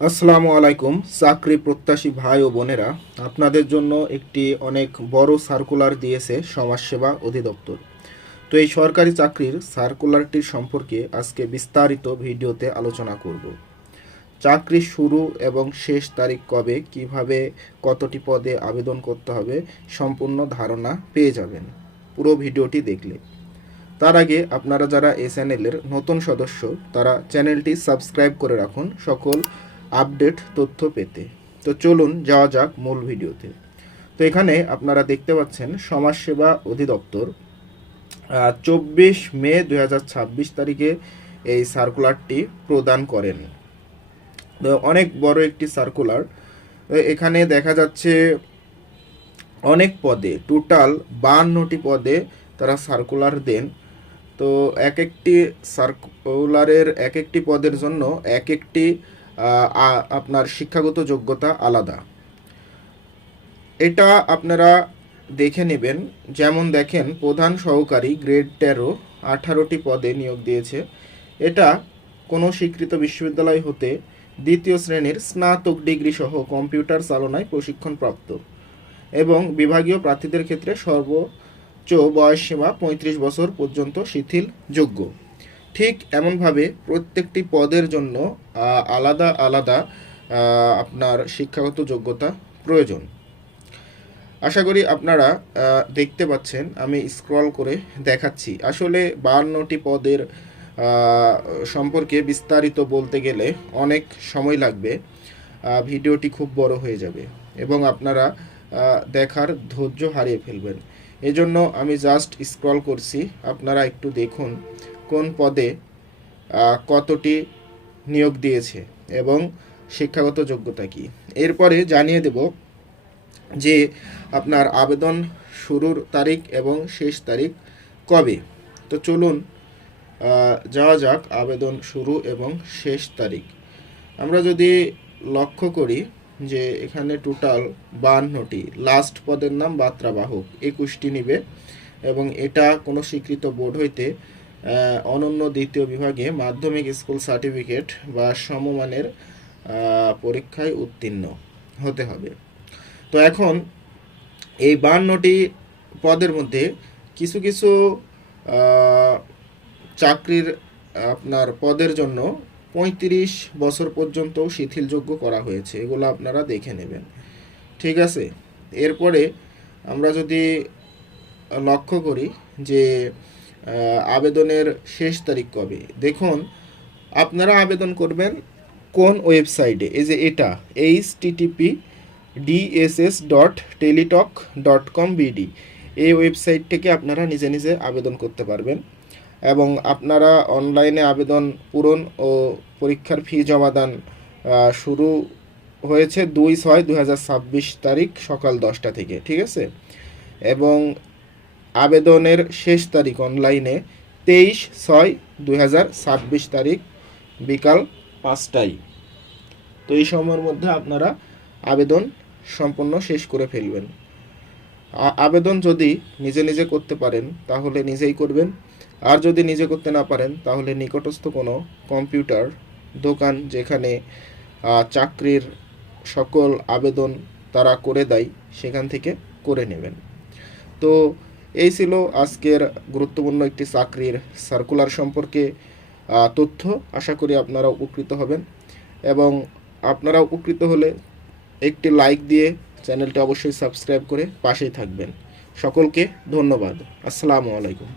আসসালামু আলাইকুম। চাকরি প্রত্যাশী ভাই ও বোনেরা, আপনাদের জন্য একটি অনেক বড় সার্কুলার দিয়েছে সমাজসেবা অধিদপ্তর। তো এই সরকারি চাকরির সার্কুলারটির সম্পর্কে আজকে বিস্তারিত ভিডিওতে আলোচনা করব। চাকরি শুরু এবং শেষ তারিখ কবে, কিভাবে, কতটি পদে আবেদন করতে হবে, সম্পূর্ণ ধারণা পেয়ে যাবেন পুরো ভিডিওটি দেখলে। তার আগে আপনারা যারা এই চ্যানেলের নতুন সদস্য, তারা চ্যানেলটি সাবস্ক্রাইব করে রাখুন সকল আপডেট তথ্য পেতে। তো চলুন যাওয়া যাক মূল ভিডিওতে। তো এখানে আপনারা দেখতে পাচ্ছেন সমাজসেবা অধিদপ্তর 24 মে 2026 তারিখে এই সার্কুলারটি প্রদান করেন। তো অনেক বড় একটি সার্কুলার। এখানে দেখা যাচ্ছে অনেক পদে, টোটাল 52টি পদে তারা সার্কুলার দেন। তো এক একটি সার্কুলারের এক একটি পদের জন্য এক একটি আপনার শিক্ষাগত যোগ্যতা আলাদা। এটা আপনারা দেখে নেবেন। যেমন দেখেন, প্রধান সহকারী গ্রেড 13 18টি পদে নিয়োগ দিয়েছে। এটা কোনো স্বীকৃত বিশ্ববিদ্যালয় হতে দ্বিতীয় শ্রেণীর স্নাতক ডিগ্রি সহ কম্পিউটার চালনায় প্রশিক্ষণপ্রাপ্ত এবং বিভাগীয় প্রার্থীদের ক্ষেত্রে সর্বোচ্চ বয়সসীমা 35 বছর পর্যন্ত শিথিলযোগ্য। ঠিক এমনভাবে প্রত্যেকটি পদের জন্য আলাদা আলাদা আপনার শিক্ষাগত যোগ্যতা প্রয়োজন। আশা করি আপনারা দেখতে পাচ্ছেন, আমি স্ক্রল করে দেখাচ্ছি। আসলে 52টি পদের সম্পর্কে বিস্তারিত বলতে গেলে অনেক সময় লাগবে, ভিডিওটি খুব বড় হয়ে যাবে এবং আপনারা দেখার ধৈর্য হারিয়ে ফেলবেন। এজন্য আমি জাস্ট স্ক্রল করছি, আপনারা একটু দেখুন কোন পদে কতটি নিয়োগ দিয়েছে এবং শিক্ষাগত যোগ্যতা কি। এরপরে জানিয়ে দেব যে আপনার আবেদন শুরুর তারিখ এবং শেষ তারিখ কবে। তো চলুন যাওয়া যাক আবেদন শুরু এবং শেষ তারিখ। আমরা যদি লক্ষ্য করি যে এখানে টোটাল 52টি, লাস্ট পদের নাম বার্তাবাহক 21টি নিবে এবং এটা কোনো স্বীকৃত বোর্ড হইতে অনন্য দ্বিতীয় বিভাগে মাধ্যমিক স্কুল সার্টিফিকেট বা সমমানের পরীক্ষায় উত্তীর্ণ হতে হবে। তো এখন এই 52টি পদের মধ্যে কিছু কিছু চাকরির আপনার পদের জন্য 35 বছর পর্যন্ত শিথিলযোগ্য করা হয়েছে। এগুলো আপনারা দেখে নেবেন, ঠিক আছে। এরপরে আমরা যদি লক্ষ্য করি যে আবেদনের শেষ তারিখ কবে, দেখুন আপনারা আবেদন করবেন কোন ওয়েবসাইটে, এই যে এটা http://dss.teletalk.com/bd, এই ওয়েবসাইট থেকে আপনারা নিজে নিজে আবেদন করতে পারবেন এবং আপনারা অনলাইনে আবেদন পূরণ ও পরীক্ষার ফি জমাদান শুরু হয়েছে 2/6/2026 তারিখ সকাল 10টা থেকে, ঠিক আছে। এবং আবেদনের শেষ তারিখ অনলাইনে 23/6/2026 তারিখ বিকাল 5টায়। তো এই সময়ের মধ্যে আপনারা আবেদন সম্পূর্ণ শেষ করে ফেলবেন। আবেদন যদি নিজে নিজে করতে পারেন তাহলে নিজেই করবেন, আর যদি নিজে করতে না পারেন তাহলে নিকটস্থ কোনো কম্পিউটার দোকান যেখানে চাকরির সকল আবেদন তারা করে দেয় সেখান থেকে করে নেবেন। তো এই ছিল আজকের গুরুত্বপূর্ণ একটি চাকরির সার্কুলার সম্পর্কে তথ্য। আশা করি আপনারা উপকৃত হবেন এবং আপনারা উপকৃত হলে একটি লাইক দিয়ে চ্যানেলটি অবশ্যই সাবস্ক্রাইব করে পাশেই থাকবেন। সকলকে ধন্যবাদ। আসসালামু আলাইকুম।